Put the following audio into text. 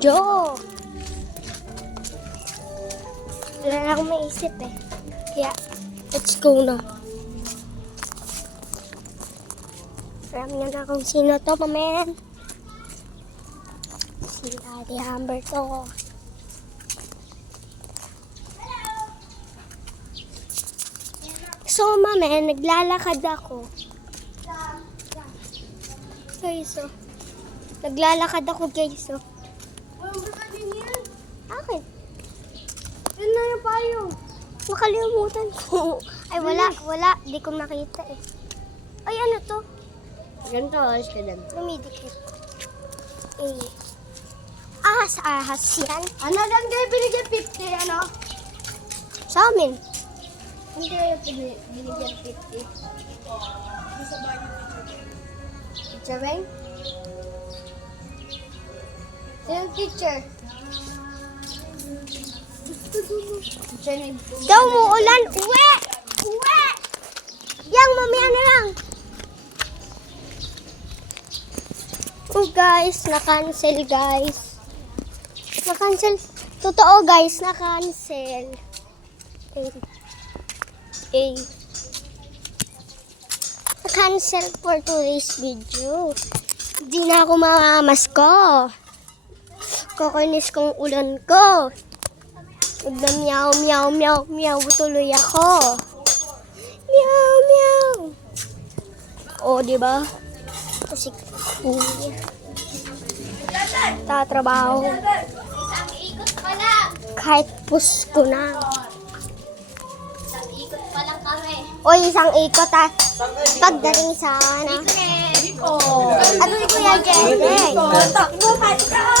video. Wala na akong maisip eh. Kaya, let's go na. Alam niyo na kung sino to, mamen. Si Ate Amber to. So, mamen, naglalakad ako. Guys, oh. Naglalakad ako, guys, oh. Walang ba din yan? Bakit? Yan na yung payong. Makalimutan ko. Ay, wala. Di ko makita eh. Ay, ano to? Ganito, alis ka din. Lumidikit. Eh. Ahas yan. Ano lang kayo binigyan 50, ano? Sa amin. Hindi kayo binigyan 50. Teacher Beng? Sinong teacher? Teacher ni... Daw mo ulan. Uwe! Uwe! Yang, mamaya na lang. Oh guys, na-cancel guys. Na-cancel. Totoo guys, na-cancel. Na-cancel for today's video. Hindi na ako mamamasko. Kukunis kong ulan ko. Meow, meow, meow, meow, tuloy ako. Meow, meow. O, diba? Kasi kuya. Tatrabaho. Isang ikot pa lang. Kahit push ko na. Isang ikot pa lang kami. O, isang ikot ha. Pagdating sa ano. Iko. Ano si Kuya Jeric? Takbo pa ikaw.